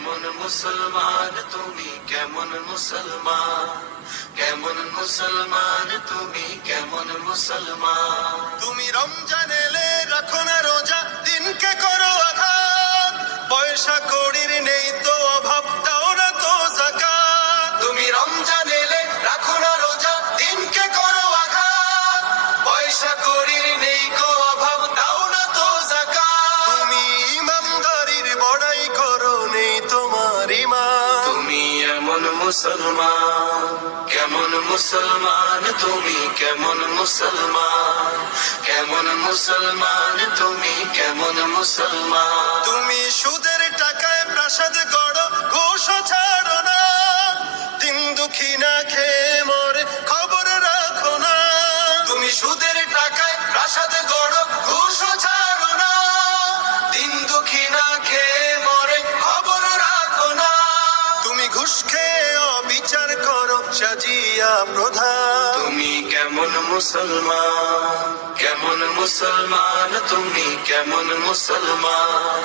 কেমন মুসলমান তুমি, কেমন মুসলমান, কেমন মুসলমান তুমি, কেমন মুসলমান। তুমি রমজান এলে রাখো না রোজা, দিনকে করো আঘাত, পয়সা কড়ির নেই তো অভাব, দাও না তো যাকাত। তুমি রমজান এলে রাখো না রোজা, দিনকে করো আঘাত, পয়সা কড়ির নেই কো অভাব, দাও না তো যাকাত। তুমি ইমানদারির বড়াই করো, নেই তোমার ঈমান। তুমি এমন মুসলমান, কেমন মুসলমান তুমি, কেমন মুসলমান, কেমন মুসলমান তুমি, কেমন মুসলমান। তুমি সুদের টাকায় প্রাসাদ গড়ো, ঘুষও ছাড়ো না, দিন দুঃখী না খেয়ে মরে খবর রাখো না। তুমি সুদের টাকায় প্রাসাদ গড়ো, ঘুষও ছাড়ো না, দিন দুঃখী না খেয়ে মরে খবর রাখো না। তুমি ঘুষ খেয়ে অবিচার করো, সাজিয়া প্রধান। তুমি কেমন মুসলমান, কেমন মুসলমান তুমি, কেমন মুসলমান,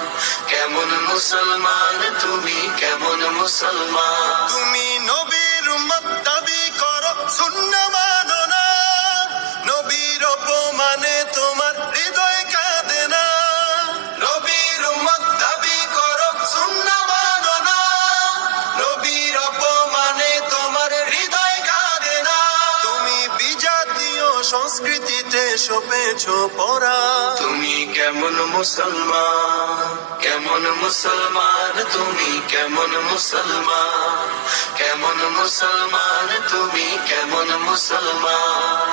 কেমন মুসলমান তুমি, কেমন মুসলমান। তুমি নবীর উম্মত দাবি করো, সুন্নাহ মানো না, নবীর অপমানে তোমার হৃদয় কাঁদে না। নবীর উম্মত দাবি করো, সুন্নাহ মানো না, নবীর অপমানে তোমার হৃদয় কাঁদে না। তুমি বিজাতীয় সংস্কৃতিতে সপেছো পরা। তুমি কেমন মুসলমান, কেমন মুসলমান তুমি, কেমন মুসলমান, কেমন মুসলমান তুমি, কেমন মুসলমান।